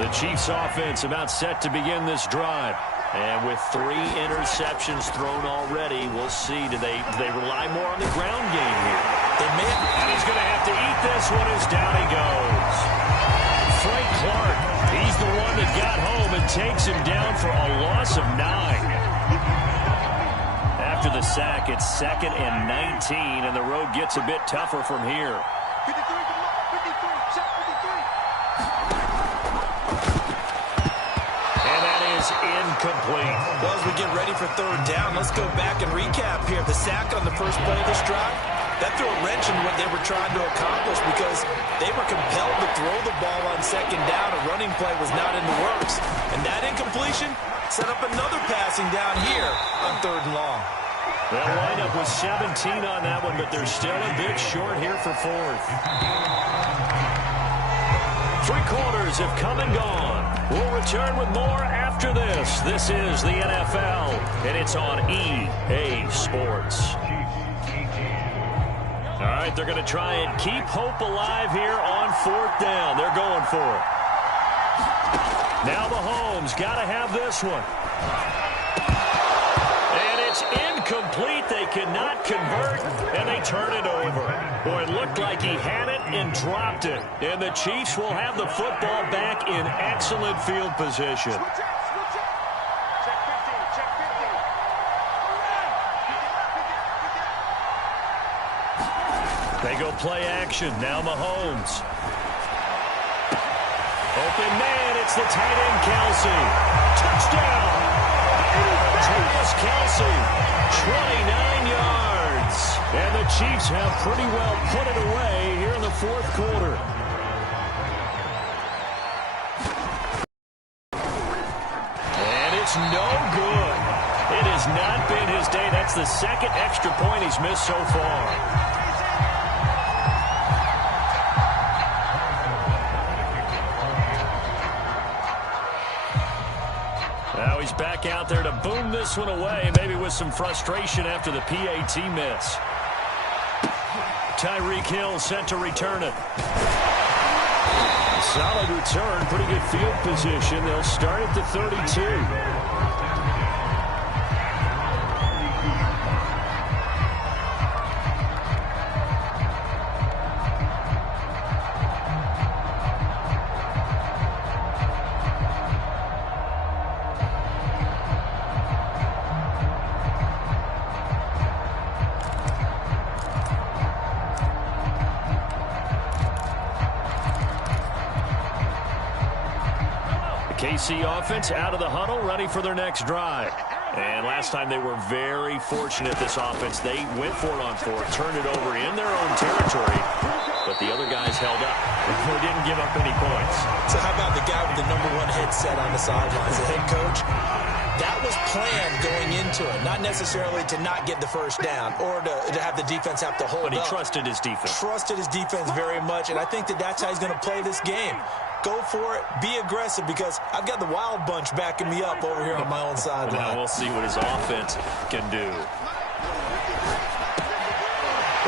The Chiefs offense about set to begin this drive. And with 3 interceptions thrown already, we'll see. Do they rely more on the ground game here? They may. And he's going to have to eat this one as down he goes. Frank Clark, he's the one that got home and takes him down for a loss of 9. After the sack, it's 2nd and 19, and the road gets a bit tougher from here. 53, check 53. And that is incomplete. Well, as we get ready for 3rd down, let's go back and recap here. The sack on the first play of this drive, that threw a wrench in what they were trying to accomplish because they were compelled to throw the ball on 2nd down. A running play was not in the works. And that incompletion set up another passing down here on 3rd and long. They'll wind up with 17 on that one, but they're still a bit short here for 4th. 3 quarters have come and gone. We'll return with more after this. This is the NFL, and it's on EA Sports. All right, they're going to try and keep hope alive here on 4th down. They're going for it. Now Mahomes got to have this one. And it's incomplete. They cannot convert, and they turn it over. Boy, it looked like he had it and dropped it. And the Chiefs will have the football back in excellent field position. They go play action. Now Mahomes. Open man. It's the tight end, Kelsey. Touchdown. Travis Kelsey. 29 yards. And the Chiefs have pretty well put it away here in the fourth quarter. And it's no good. It has not been his day. That's the second extra point he's missed so far. Now he's back out there to boom this one away, maybe with some frustration after the PAT miss. Tyreek Hill sent to return it. Solid return, pretty good field position. They'll start at the 32. KC offense out of the huddle, ready for their next drive. And last time they were very fortunate, this offense. They went for it on fourth, turned it over in their own territory, but the other guys held up. They didn't give up any points. So how about the guy with the #1 headset on the sidelines, the head coach? That was planned going into it, not necessarily to not get the first down or to have the defense have to hold up. But he trusted his defense. Trusted his defense very much, and I think that's how he's going to play this game. Go for it. Be aggressive, because I've got the wild bunch backing me up over here on my own sideline. Now we'll see what his offense can do.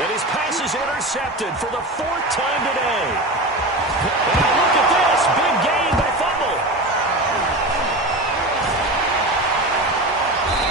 And his pass is intercepted for the 4th time today. And now look at this. Big gain by fumble.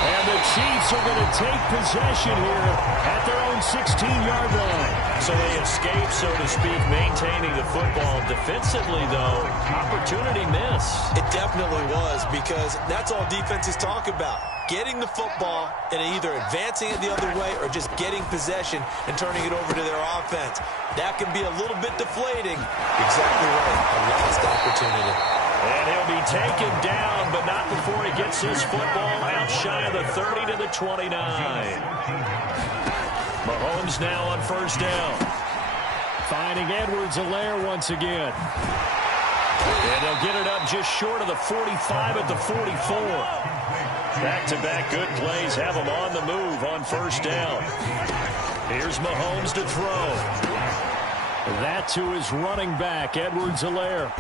And the Chiefs are going to take possession here at their own 16-yard line. So they escape, so to speak, maintaining the football. Defensively, though, opportunity miss. It definitely was, because that's all defenses talk about. Getting the football and either advancing it the other way or just getting possession and turning it over to their offense. That can be a little bit deflating. Exactly right. A lost opportunity. And he'll be taken down, but not before he gets his football out shy of the 30 to the 29. Mahomes now on first down. Finding Edwards-Helaire once again. And they'll get it up just short of the 45 at the 44. Back-to-back good plays have him on the move on first down. Here's Mahomes to throw. That to his running back, Edwards-Helaire.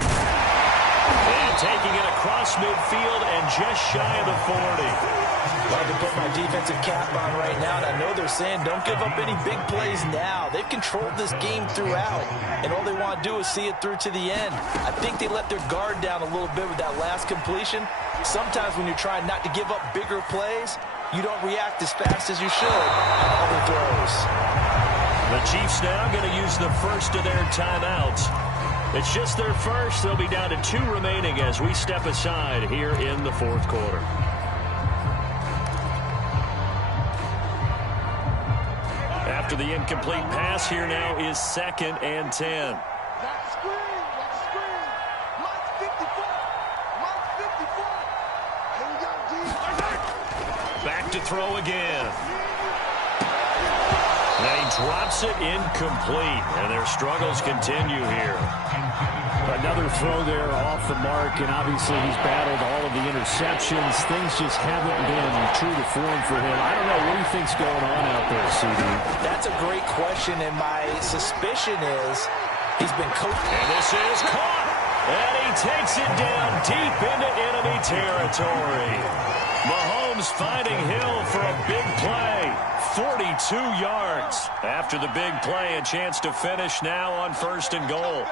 And taking it across midfield and just shy of the 40. Hard to put my defensive cap on right now, and I know they're saying don't give up any big plays now. They've controlled this game throughout, and all they want to do is see it through to the end. I think they let their guard down a little bit with that last completion. Sometimes when you're trying not to give up bigger plays, you don't react as fast as you should on all the throws. The Chiefs now going to use the first of their timeouts. It's just their first. They'll be down to 2 remaining as we step aside here in the fourth quarter. After the incomplete pass, here now is 2nd and 10. Back to throw again. Now he drops it incomplete, and their struggles continue here. Another throw there off the mark, and obviously he's battled all of the interceptions. Things just haven't been true to form for him. I don't know what he thinks going on out there, CD. That's a great question, and my suspicion is he's been coached. And this is caught, and he takes it down deep into enemy territory. Mahomes finding Hill for a big play. 42 yards. After the big play, a chance to finish now on 1st and goal.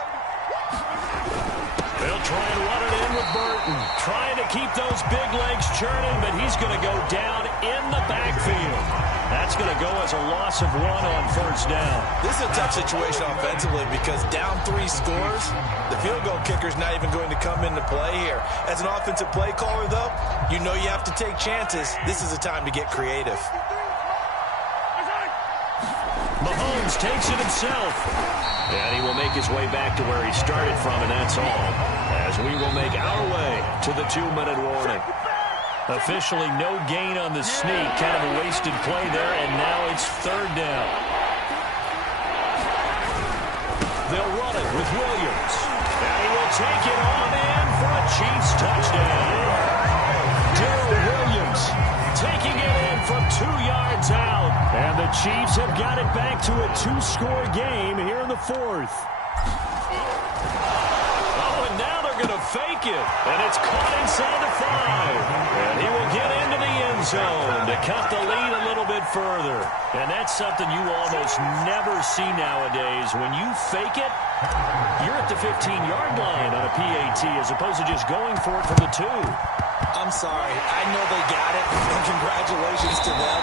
They'll try and run it in with Burton. Trying to keep those big legs churning, but he's going to go down in the backfield. That's going to go as a loss of 1 on first down. This is a tough situation offensively, because down 3 scores, the field goal kicker's not even going to come into play here. As an offensive play caller, though, you know you have to take chances. This is a time to get creative. Mahomes takes it himself. And he will make his way back to where he started from, and that's all. As we will make our way to the 2-minute warning. Officially no gain on the sneak. Kind of a wasted play there, and now it's 3rd down. They'll run it with Williams. And he will take it on in for a Chiefs touchdown. Darrell Williams taking it in from 2 yards out. And the Chiefs have got it back to a 2-score game here in the 4th. Oh, and now they're going to fake it. And it's caught inside the 5. And he will get into the end zone to cut the lead a little bit further. And that's something you almost never see nowadays. When you fake it, you're at the 15-yard line on a PAT as opposed to just going for it from the 2. I'm sorry. I know they got it, and congratulations to them,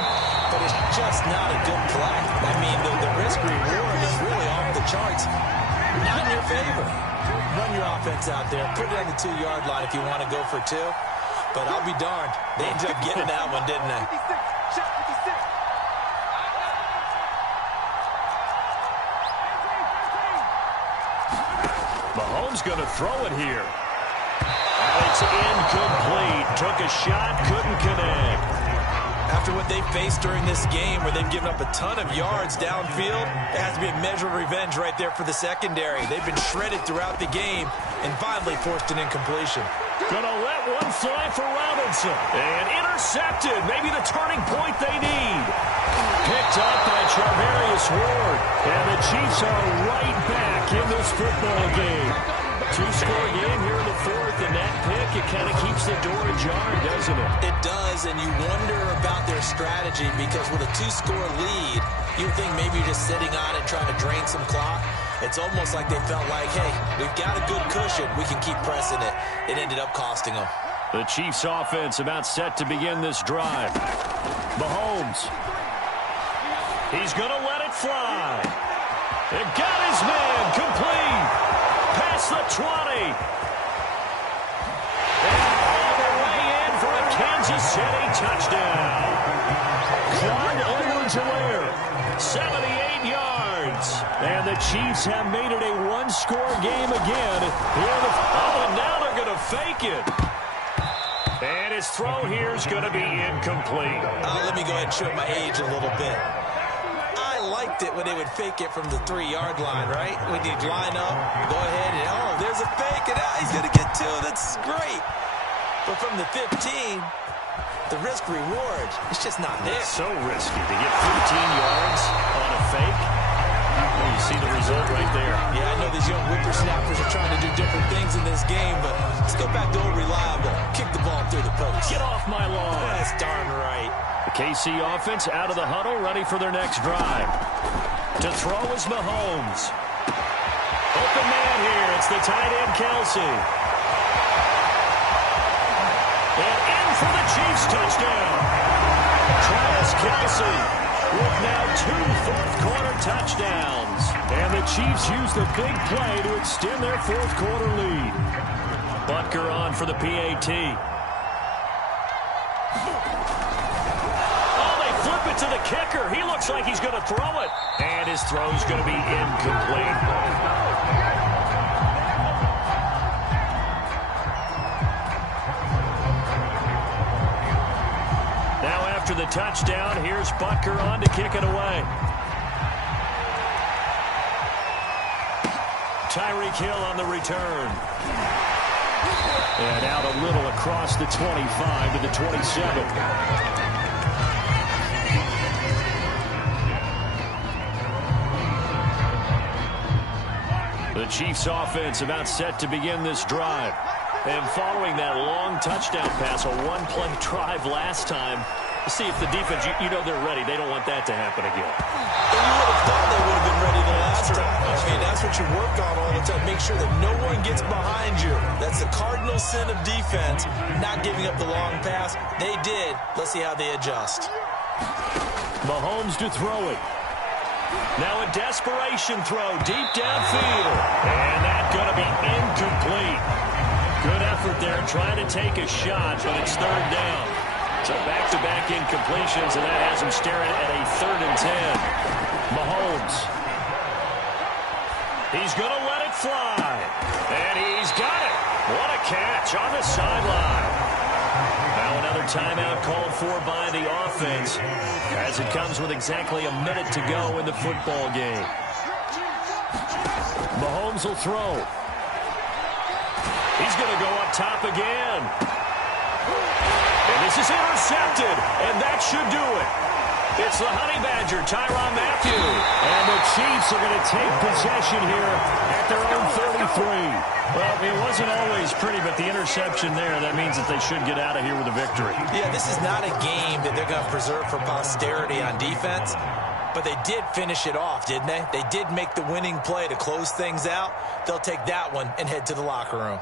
but it's just not a good play. I mean, the risk-reward is really off the charts. Not in your favor. Run your offense out there. Put it on the 2-yard line if you want to go for 2. But I'll be darned. They ended up getting that one, didn't they? Mahomes going to throw it here. And it's incomplete. Took a shot, couldn't connect. After what they faced during this game where they've given up a ton of yards downfield, it has to be a measure of revenge right there for the secondary. They've been shredded throughout the game and finally forced an incompletion. Gonna let one fly for Robinson. And intercepted. Maybe the turning point they need. Picked up by Charvarius Ward. And the Chiefs are right back in this football game. 2-score game here in the 4th, and that pick, it kind of keeps the door ajar, doesn't it? It does, and you wonder about their strategy because with a 2-score lead, you would think maybe you're just sitting on it trying to drain some clock. It's almost like they felt like, hey, we've got a good cushion. We can keep pressing it. It ended up costing them. The Chiefs offense about set to begin this drive. Mahomes. He's going to let it fly. It got his man complete. Past the 20. And all the way in for a Kansas City touchdown. Clyde Edwards-Helaire, 78 yards. And the Chiefs have made it a 1-score game again. And now they're going to fake it. And his throw here is going to be incomplete. Let me go ahead and show my age a little bit. Liked it when they would fake it from the 3-yard line, right? When you line up, go ahead and, oh, there's a fake, and he's going to get 2. That's great. But from the 15, the risk-reward, it's just not there. It's so risky to get 15 yards on a fake. Well, you see the result right there. Yeah, I know these young whippersnappers are trying to do different things in this game, but let's go back to old reliable. Kick the ball through the post. Get off my lawn. That's darn right. The KC offense out of the huddle, ready for their next drive. To throw is Mahomes. Open man here. It's the tight end, Kelsey. And in for the Chiefs touchdown. Travis Kelsey with now 2 fourth-quarter touchdowns. And the Chiefs use the big play to extend their fourth-quarter lead. Butker on for the PAT. To the kicker. He looks like he's going to throw it. And his throw's going to be incomplete. Now after the touchdown, here's Butker on to kick it away. Tyreek Hill on the return. And out a little across the 25 to the 27. The Chiefs offense about set to begin this drive. And following that long touchdown pass, a 1-play drive last time, see if the defense, you know they're ready. They don't want that to happen again. And you would have thought they would have been ready the last time. I mean, that's what you work on all the time. Make sure that no one gets behind you. That's the cardinal sin of defense, not giving up the long pass. They did. Let's see how they adjust. Mahomes to throw it. Now a desperation throw deep downfield. And that's going to be incomplete. Good effort there trying to take a shot, but it's 3rd down. So back-to-back incompletions, and that has him staring at a 3rd and 10. Mahomes. He's going to let it fly. And he's got it. What a catch on the sideline. Now another timeout called for by the offense as it comes with exactly a minute to go in the football game. Mahomes will throw. He's going to go up top again. And this is intercepted, and that should do it. It's the Honey Badger, Tyrann Mathieu. And the Chiefs are going to take possession here at their own 33. Well, it wasn't always pretty, but the interception there, that means that they should get out of here with a victory. Yeah, this is not a game that they're going to preserve for posterity on defense, but they did finish it off, didn't they? They did make the winning play to close things out. They'll take that one and head to the locker room.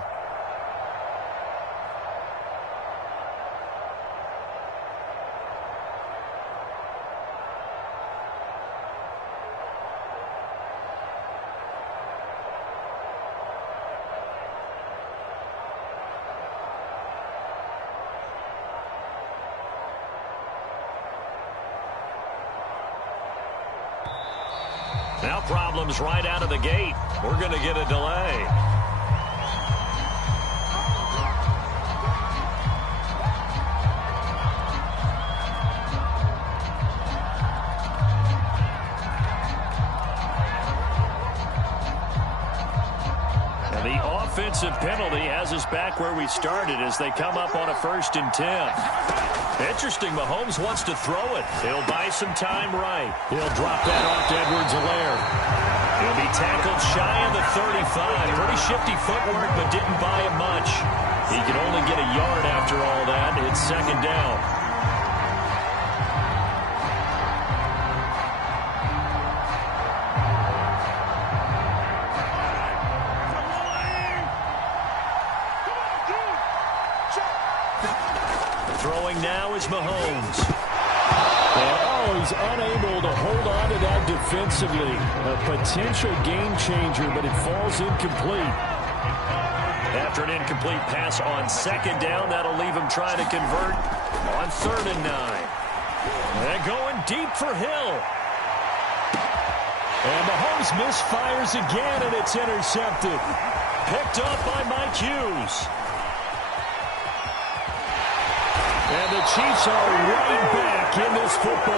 Now problems right out of the gate. We're going to get a delay. And the offensive penalty has us back where we started as they come up on a 1st and 10. Interesting, Mahomes wants to throw it. He'll buy some time right. He'll drop that off to Edwards-Helaire. He'll be tackled shy of the 35. Pretty shifty footwork, but didn't buy him much. He can only get a yard after all that. It's 2nd down. Throwing now is Mahomes. Oh, he's unable to hold on to that defensively. A potential game changer, but it falls incomplete. After an incomplete pass on 2nd down, that'll leave him trying to convert on 3rd and 9. They're going deep for Hill. And Mahomes misfires again, and it's intercepted. Picked up by Mike Hughes. And the Chiefs are right back in this football